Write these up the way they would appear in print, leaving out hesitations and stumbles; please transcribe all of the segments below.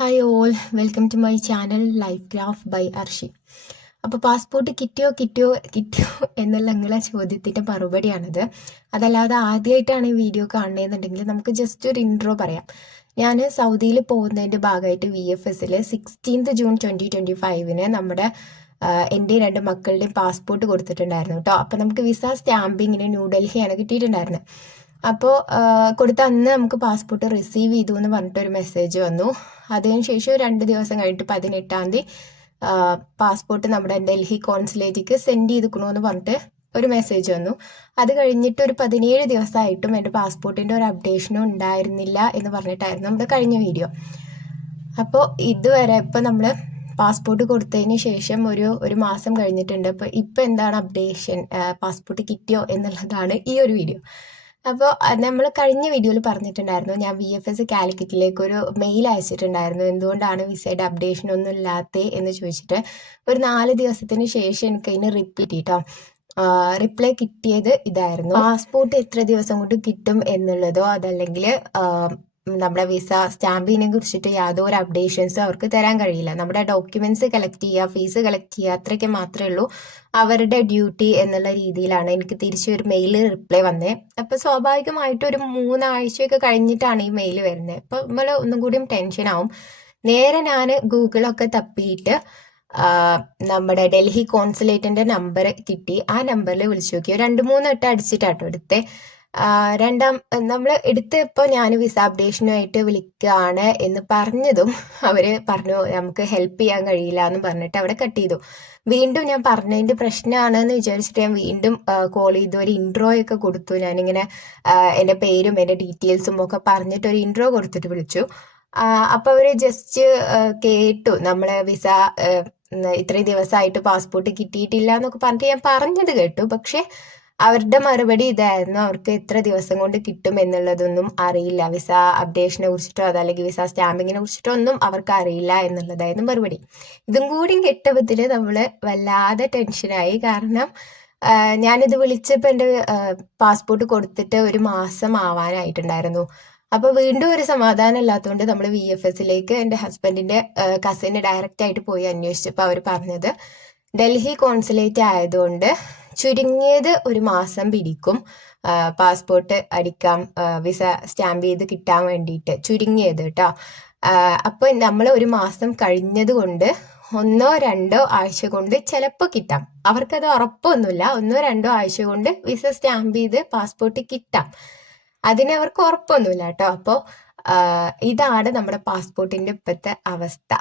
Hi all, welcome to my channel Life Graph by Arshi. അപ്പോൾ passport കിട്ടിയോ എന്നുള്ള നിങ്ങളെ ചോദ്യത്തിൻ്റെ മറുപടിയാണിത്. അതല്ലാതെ ആദ്യമായിട്ടാണ് ഈ വീഡിയോ കാണുന്നതെന്നുണ്ടെങ്കിൽ നമുക്ക് ജസ്റ്റ് ഒരു ഇൻട്രോ പറയാം. ഞാൻ സൗദിയിൽ പോകുന്നതിൻ്റെ ഭാഗമായിട്ട് VFSൽ 16 ജൂൺ 2025 നമ്മുടെ എൻ്റെ 2 മക്കളുടെയും പാസ്പോർട്ട് കൊടുത്തിട്ടുണ്ടായിരുന്നു കേട്ടോ. അപ്പോൾ നമുക്ക് വിസ സ്റ്റാമ്പിങ്ങിന് ന്യൂഡൽഹിയാണ് കിട്ടിയിട്ടുണ്ടായിരുന്നത്. അപ്പോൾ കൊടുത്ത അന്ന് നമുക്ക് പാസ്പോർട്ട് റിസീവ് ചെയ്തു എന്ന് പറഞ്ഞിട്ടൊരു മെസ്സേജ് വന്നു. അതിനുശേഷം 2 ദിവസം കഴിഞ്ഞിട്ട് 18-ാം തീയതി പാസ്പോർട്ട് നമ്മുടെ ഡൽഹി കോൺസുലേറ്റിലേക്ക് സെൻഡ് ചെയ്തിക്കണമെന്ന് പറഞ്ഞിട്ട് ഒരു മെസ്സേജ് വന്നു. അത് കഴിഞ്ഞിട്ട് ഒരു 17 ദിവസമായിട്ടും എൻ്റെ പാസ്പോർട്ടിൻ്റെ ഒരു അപ്ഡേഷനും ഉണ്ടായിരുന്നില്ല എന്ന് പറഞ്ഞിട്ടായിരുന്നു നമ്മുടെ കഴിഞ്ഞ വീഡിയോ. അപ്പോൾ ഇതുവരെ ഇപ്പോൾ നമ്മൾ പാസ്പോർട്ട് കൊടുത്തതിന് ശേഷം ഒരു മാസം കഴിഞ്ഞിട്ടുണ്ട്. അപ്പോൾ ഇപ്പോൾ എന്താണ് അപ്ഡേഷൻ, പാസ്പോർട്ട് കിട്ടിയോ എന്നുള്ളതാണ് ഈ ഒരു വീഡിയോ. അപ്പോൾ നമ്മൾ കഴിഞ്ഞ വീഡിയോയിൽ പറഞ്ഞിട്ടുണ്ടായിരുന്നു, ഞാൻ VFS കാലിക്കറ്റിലേക്ക് ഒരു മെയിൽ അയച്ചിട്ടുണ്ടായിരുന്നു, എന്തുകൊണ്ടാണ് വിസയുടെ അപ്ഡേഷൻ ഒന്നും ഇല്ലാത്തത് എന്ന് ചോദിച്ചിട്ട്. ഒരു 4 ദിവസത്തിന് ശേഷം എനിക്ക് അതിന് റിപ്ലൈ കിട്ടിയത് ഇതായിരുന്നു. പാസ്പോർട്ട് എത്ര ദിവസം കൊണ്ട് കിട്ടും എന്നുള്ളതോ അതല്ലെങ്കിൽ നമ്മുടെ വിസ സ്റ്റാമ്പിനെ കുറിച്ചിട്ട് യാതൊരു അപ്ഡേഷൻസും അവർക്ക് തരാൻ കഴിയില്ല. നമ്മുടെ ഡോക്യുമെന്റ്സ് കളക്ട് ചെയ്യുക, ഫീസ് കളക്ട് ചെയ്യുക, അത്രയ്ക്ക് മാത്രമേ ഉള്ളൂ അവരുടെ ഡ്യൂട്ടി എന്നുള്ള രീതിയിലാണ് എനിക്ക് തിരിച്ചൊരു മെയിൽ റിപ്ലൈ വന്നത്. അപ്പോൾ സ്വാഭാവികമായിട്ടും ഒരു 3 ആഴ്ചയൊക്കെ കഴിഞ്ഞിട്ടാണ് ഈ മെയിൽ വരുന്നത്. അപ്പോൾ നമ്മൾ ഒന്നും കൂടിയും ടെൻഷനാവും. നേരെ ഞാൻ ഗൂഗിളൊക്കെ തപ്പിയിട്ട് നമ്മുടെ ഡൽഹി കോൺസുലേറ്റിന്റെ നമ്പർ കിട്ടി. ആ നമ്പറിൽ വിളിച്ചു നോക്കി. 2-3 വട്ടം അടിച്ചിട്ടാട്ടോ എടുത്തേ. നമ്മൾ എടുത്തപ്പോൾ ഞാൻ വിസ അപ്ഡേഷനുമായിട്ട് വിളിക്കുകയാണ് എന്ന് പറഞ്ഞതും അവർ പറഞ്ഞു നമുക്ക് ഹെൽപ്പ് ചെയ്യാൻ കഴിയില്ല എന്ന് പറഞ്ഞിട്ട് അവിടെ കട്ട് ചെയ്തു. വീണ്ടും ഞാൻ പറഞ്ഞതിൻ്റെ പ്രശ്നമാണെന്ന് വിചാരിച്ചിട്ട് ഞാൻ വീണ്ടും കോൾ ചെയ്തു. ഒരു ഇൻട്രോ ഒക്കെ കൊടുത്തു. ഞാനിങ്ങനെ എൻ്റെ പേരും എൻ്റെ ഡീറ്റെയിൽസും ഒക്കെ പറഞ്ഞിട്ട് ഒരു ഇൻട്രോ കൊടുത്തിട്ട് വിളിച്ചു. അപ്പോൾ അവർ ജസ്റ്റ് കേട്ടു, നമ്മളെ വിസ ഇത്രയും ദിവസമായിട്ട് പാസ്പോർട്ട് കിട്ടിയിട്ടില്ല എന്നൊക്കെ പറഞ്ഞിട്ട് ഞാൻ പറഞ്ഞത് കേട്ടു. പക്ഷെ അവരുടെ മറുപടി ഇതായിരുന്നു, അവർക്ക് എത്ര ദിവസം കൊണ്ട് കിട്ടും എന്നുള്ളതൊന്നും അറിയില്ല. വിസ അപ്ഡേഷനെ കുറിച്ചിട്ടോ അതല്ലെങ്കിൽ വിസ സ്റ്റാമ്പിങ്ങിനെ കുറിച്ചിട്ടോ ഒന്നും അവർക്ക് അറിയില്ല എന്നുള്ളതായിരുന്നു മറുപടി. ഇതും കൂടി കെട്ടപ്പത്തിൽ നമ്മൾ വല്ലാതെ ടെൻഷനായി. കാരണം ഞാനിത് വിളിച്ചപ്പോൾ എൻ്റെ പാസ്പോർട്ട് കൊടുത്തിട്ട് ഒരു മാസം ആവാനായിട്ടുണ്ടായിരുന്നു. അപ്പോൾ വീണ്ടും ഒരു സമാധാനം ഇല്ലാത്തതുകൊണ്ട് നമ്മൾ VFSലേക്ക് എൻ്റെ ഹസ്ബൻഡിൻ്റെ കസിന് ഡയറക്റ്റ് ആയിട്ട് പോയി അന്വേഷിച്ചപ്പോൾ അവർ പറഞ്ഞത് ഡൽഹി കോൺസുലേറ്റ് ആയതുകൊണ്ട് ചുരുങ്ങിയത് ഒരു മാസം പിടിക്കും പാസ്പോർട്ട് അടിക്കാം, വിസ സ്റ്റാമ്പ് ചെയ്ത് കിട്ടാൻ വേണ്ടിയിട്ട്, ചുരുങ്ങിയത് കേട്ടോ. അപ്പോൾ നമ്മൾ ഒരു മാസം കഴിഞ്ഞത് കൊണ്ട് 1-2 ആഴ്ച കൊണ്ട് ചിലപ്പോൾ കിട്ടാം. അവർക്കത് ഉറപ്പൊന്നുമില്ല. 1-2 ആഴ്ച കൊണ്ട് വിസ സ്റ്റാമ്പ് ചെയ്ത് പാസ്പോർട്ട് കിട്ടാം. അതിനവർക്ക് ഉറപ്പൊന്നുമില്ല കേട്ടോ. അപ്പോൾ ഇതാണ് നമ്മുടെ പാസ്പോർട്ടിൻ്റെ ഇപ്പോഴത്തെ അവസ്ഥ.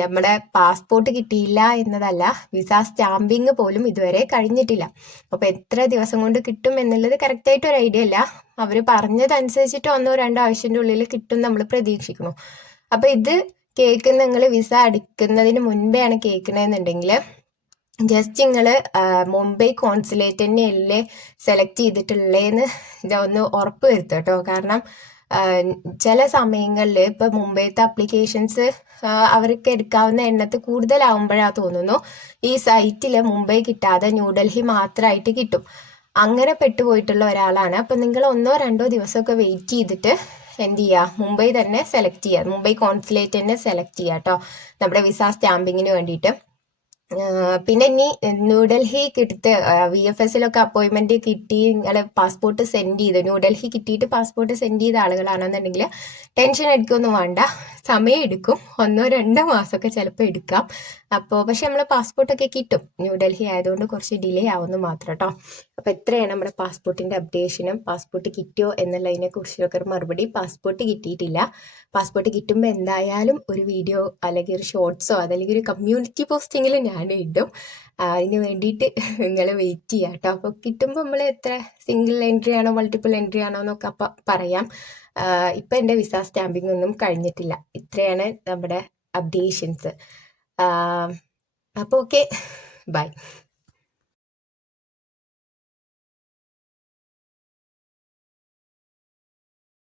നമ്മുടെ പാസ്പോർട്ട് കിട്ടിയില്ല എന്നതല്ല, വിസ സ്റ്റാമ്പിങ് പോലും ഇതുവരെ കഴിഞ്ഞിട്ടില്ല. അപ്പോൾ എത്ര ദിവസം കൊണ്ട് കിട്ടും എന്നുള്ളത് കറക്റ്റായിട്ട് ഒരു ഐഡിയ ഇല്ല. അവർ പറഞ്ഞതനുസരിച്ചിട്ട് 1-2 ആഴ്ചൻ്റെ ഉള്ളിൽ കിട്ടും നമ്മൾ പ്രതീക്ഷിക്കുന്നു. അപ്പോൾ ഇത് കേൾക്കുന്ന നിങ്ങൾ വിസ അടിക്കുന്നതിന് മുൻപെയാണ് കേൾക്കണമെന്നുണ്ടെങ്കിൽ ജസ്റ്റ് നിങ്ങൾ മുംബൈ കോൺസുലേറ്റ് തന്നെയല്ലേ സെലക്ട് ചെയ്തിട്ടുള്ളതെന്ന് ഒന്ന് ഉറപ്പ് വരുത്തുക കേട്ടോ. കാരണം ചില സമയങ്ങളിൽ ഇപ്പം മുംബൈത്തെ അപ്ലിക്കേഷൻസ് അവർക്ക് എടുക്കാവുന്ന എണ്ണത്തിൽ കൂടുതലാവുമ്പോഴാണ് തോന്നുന്നു ഈ സൈറ്റിൽ മുംബൈ കിട്ടാതെ ന്യൂഡൽഹി മാത്രമായിട്ട് കിട്ടും. അങ്ങനെ പെട്ടുപോയിട്ടുള്ള ഒരാളാണ്. അപ്പം നിങ്ങൾ 1-2 ദിവസമൊക്കെ വെയിറ്റ് ചെയ്തിട്ട് എന്ത് ചെയ്യുക, മുംബൈ തന്നെ സെലക്ട് ചെയ്യുക, മുംബൈ കോൺസുലേറ്റ് തന്നെ സെലക്ട് ചെയ്യുക കേട്ടോ നമ്മുടെ വിസ സ്റ്റാമ്പിങ്ങിന് വേണ്ടിയിട്ട്. പിന്നെ ഇനി ന്യൂഡൽഹിക്ക് എടുത്ത് VFSലൊക്കെ അപ്പോയിൻമെന്റ് കിട്ടി നിങ്ങൾ പാസ്പോർട്ട് സെൻഡ് ചെയ്ത് ന്യൂഡൽഹി കിട്ടിയിട്ട് പാസ്പോർട്ട് സെൻഡ് ചെയ്ത ആളുകളാണെന്നുണ്ടെങ്കിൽ ടെൻഷൻ അടിക്കൊന്നും വേണ്ട. സമയം എടുക്കും, 1-2 മാസമൊക്കെ ചിലപ്പോൾ എടുക്കാം. അപ്പോൾ പക്ഷെ നമ്മൾ പാസ്പോർട്ടൊക്കെ കിട്ടും. ന്യൂഡൽഹി ആയതുകൊണ്ട് കുറച്ച് ഡിലേ ആവുന്നു മാത്രം കേട്ടോ. അപ്പോൾ എത്രയാണ് നമ്മുടെ പാസ്പോർട്ടിൻ്റെ അപ്ഡേഷനും പാസ്പോർട്ട് കിട്ടിയോ എന്നുള്ളതിനെ കുറിച്ചൊക്കെ ഒരു മറുപടി. പാസ്പോർട്ട് കിട്ടിയിട്ടില്ല. പാസ്പോർട്ട് കിട്ടുമ്പോൾ എന്തായാലും ഒരു വീഡിയോ അല്ലെങ്കിൽ ഒരു ഷോർട്സോ അതല്ലെങ്കിൽ ഒരു കമ്മ്യൂണിറ്റി പോസ്റ്റിങ്ങിൽ ഞാൻ ഇടും. അതിന് വേണ്ടിയിട്ട് നിങ്ങൾ വെയിറ്റ് ചെയ്യുക കേട്ടോ. അപ്പോൾ കിട്ടുമ്പോൾ നമ്മൾ എത്ര സിംഗിൾ എൻട്രി ആണോ മൾട്ടിപ്പിൾ എൻട്രി ആണോ എന്നൊക്കെ അപ്പം പറയാം. ഇപ്പം എൻ്റെ വിസ സ്റ്റാമ്പിംഗ് ഒന്നും കഴിഞ്ഞിട്ടില്ല. ഇത്രയാണ് നമ്മുടെ അപ്ഡേഷൻസ്. അപ്പോൾ ഓക്കെ, ബൈ.